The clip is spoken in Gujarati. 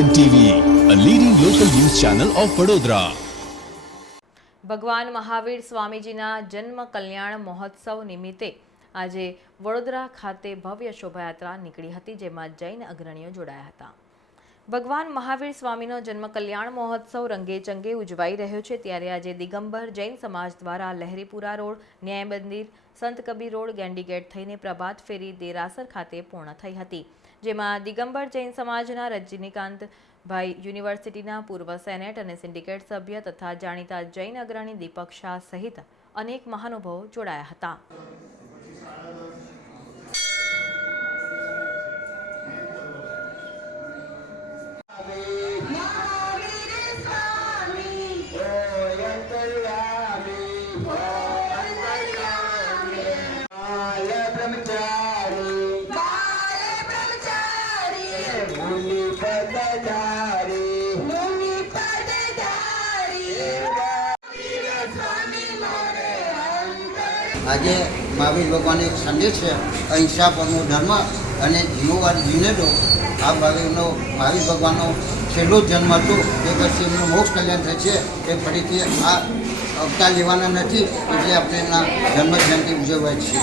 N TV a leading local news channel of Vadodara ભગવાન મહાવીર સ્વામીજીના જન્મ કલ્યાણ મહોત્સવ નિમિત્તે આજે વડોદરા ખાતે ભવ્ય શોભાયાત્રા નીકળી હતી, જેમાં જૈન અગ્રણીઓ જોડાયા હતા. ભગવાન મહાવીર સ્વામીનો જન્મ કલ્યાણ મહોત્સવ રંગે ચંગે ઉજવાઈ રહ્યો છે ત્યારે આજે દિગંબર જૈન સમાજ દ્વારા લહેરીપુરા રોડ ન્યાય મંદિર સંત કબીર રોડ ગેન્ડીગેટ થઈને પ્રભાત ફેરી દેરાસર ખાતે પૂર્ણ થઈ હતી. જેમાં દિગંબર જૈન સમાજના રજનીકાંત ભાઈ યુનિવર્સિટીના પૂર્વ સેનેટ અને સિન્ડિકેટ સભ્ય તથા જાણીતા જૈન અગ્રણી દીપક શાહ સહિત અનેક મહાનુભાવો જોડાયા હતા. આજે મહાવીર ભગવાનનો એક સંદેશ છે અહિંસા પરનો ધર્મ અને જીવોવાર જીવને દો આ મહાવીરનો મહાવીર ભગવાનનો છેલ્લો જન્મ હતો. એ પછી એમનું મોક્ષ કલ્યાણ થશે એ ફરીથી આ અવતાર લેવાના નથી. એટલે આપણે એના જન્મ જયંતિ ઉજવવા છીએ